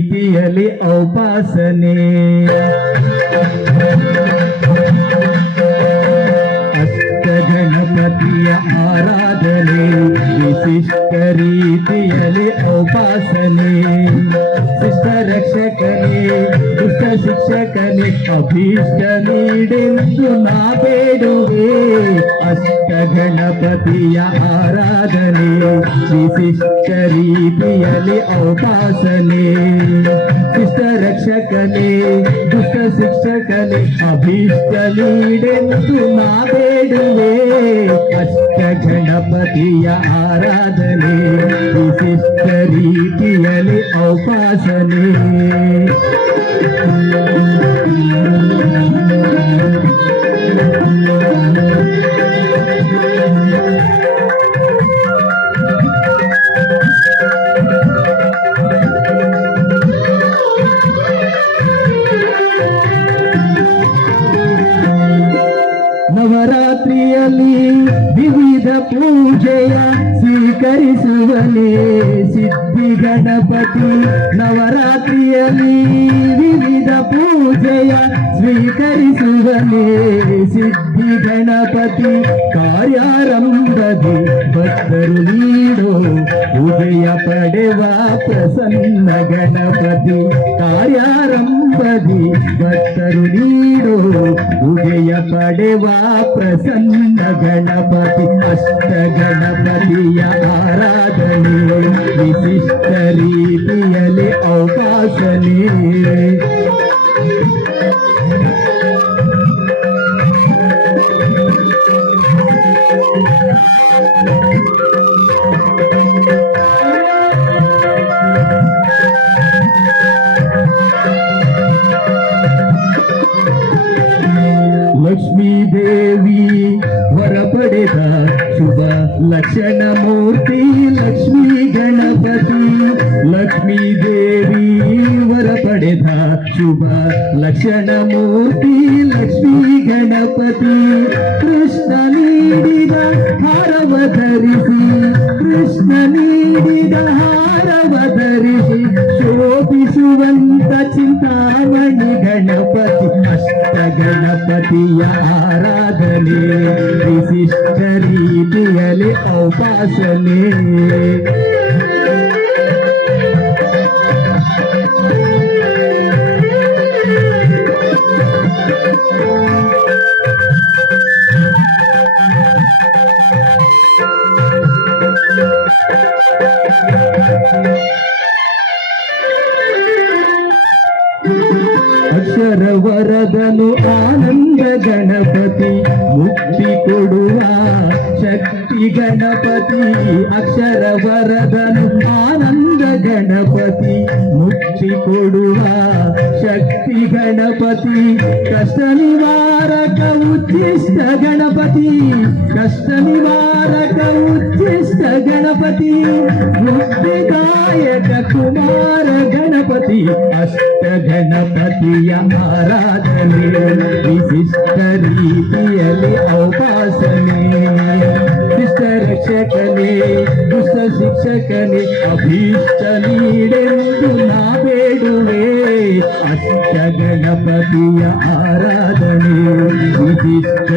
ರೀತಿಯಲ್ಲಿ ಔಪಾಸನೆ ಗಣಪತಿಯ ಆರಾಧನೆ ವಿಶಿಷ್ಟ ರೀತಿಯಲ್ಲಿ ಔಪಾಸನೆ ಶಿಷ್ಟ ರಕ್ಷಕನೇ ದುಷ್ಟ ಶಿಕ್ಷಕನೇ ಅಭೀಷ್ಟ ನೀಡೆಂದು ನಾ ಬೇಡುವೆ ಅಷ್ಟ ಗಣಪತಿಯ ಆರಾಧನೆ ವಿಶಿಷ್ಟ ರೀತಿಯಲ್ಲಿ ಔಪಾಸನೆ ಶಿಷ್ಟ ರಕ್ಷಕನೇ ದುಷ್ಟ ಶಿಕ್ಷಕನೇ ಅಭೀಷ್ಟ ನೀಡೆಂದು ನಾ ಬೇಡುವೆ ಅಷ್ಟ ಗಣಪತಿಯ ಆರಾಧನೆ ವಿಶಿಷ್ಟ ರೀತಿಯಲ್ಲಿ ಔಪಾಸನೆ ನವರಾತ್ರಿಯಲ್ಲಿ ವಿವಿಧ ಪೂಜೆಯ ಸ್ವೀಕರಿಸುವನೇ ಸಿದ್ಧಿ ಗಣಪತಿ ನವರಾತ್ರಿಯಲ್ಲಿ ವಿವಿಧ ಪೂಜೆಯ ಸ್ವೀಕರಿಸುವನೇ ಸಿದ್ಧಿ ಗಣಪತಿ ಕಾರ್ಯಾರಂಭದಿ ಭಕ್ತರು ನೀಡೋ ಉದಯ ಪಡೆವ ಪ್ರಸನ್ನ ಗಣಪತಿ ಕಾರ್ಯಾರಂಭದಿ ಭಕ್ತರು ನೀಡೋ ಉದಯ ಪಡೆವ ಪ್ರಸನ್ನ ಗಣಪತಿ ಅಷ್ಟ ಗಣಪತಿಯ ಆರಾಧನೆ ವಿಶಿಷ್ಟ ರೀತಿಯಲ್ಲಿ ಔಪಾಸನೆ ಲಕ್ಷ್ಮೀ ದೇವಿ ವರ ಪಡೆದ ಶುಭ ಲಕ್ಷಣ ಮೂರ್ತಿ ಲಕ್ಷ್ಮೀ ಗಣಪತಿ ಲಕ್ಷ್ಮೀ ದೇವಿ ವರ ಪಡೆದ ಶುಭ ಲಕ್ಷಣ ಮೂರ್ತಿ ಲಕ್ಷ್ಮೀ ಗಣಪತಿ ಕೃಷ್ಣ ನೀಡಿದ ಹಾರವ ಧರಿಸಿ ಕೃಷ್ಣ ನೀಡಿದ ಹಾರವ ಧರಿಸಿ ಶೋಭಿಸುವಂತ ಚಿಂತಾಮಣಿ ಗಣಪತಿ ಅಷ್ಟ ಗಣಪತಿಯ ಆರಾಧನೆ ವಿಶಿಷ್ಟ ರೀತಿಯಲ್ಲಿ ಔಪಾಸನೆ ಅಕ್ಷರ ವರದನು ಆನಂದ ಗಣಪತಿ ಮುಕ್ತಿ ಕೊಡುವ ಶಕ್ತಿ ಗಣಪತಿ ಅಕ್ಷರ ವರದನು ಆನಂದ ಗಣಪತಿ ಮುಕ್ತಿ ಕೊಡುವ ಶಕ್ತಿ ಗಣಪತಿ ಕಷ್ಟ ನಿವಾರಕ ಉಚ್ಚಿಷ್ಟ ಗಣಪತಿ ಕಷ್ಟ ನಿವಾರಕ ಉಚ್ಚಿಷ್ಟ ಗಣಪತಿ ಮುಕ್ತಿದಾಯಕ ಕುಮಾರ ಗಣಪತಿ ಅಷ್ಟ ಗಣಪತಿಯ ಆರಾಧನೆ ವಿಶಿಷ್ಟ ರೀತಿಯಲ್ಲಿ ಔಪಾಸನೆ ಶಿಷ್ಟ ರಕ್ಷಕನೇ ದುಷ್ಟ ಶಿಕ್ಷಕನೇ ಅಭೀಷ್ಟ ನೀಡೆಂದು ನಾ ಬೇಡುವೆ ಅಷ್ಟ ಗಣಪತಿಯ ಆರಾಧನೆ ವಿಶಿಷ್ಟ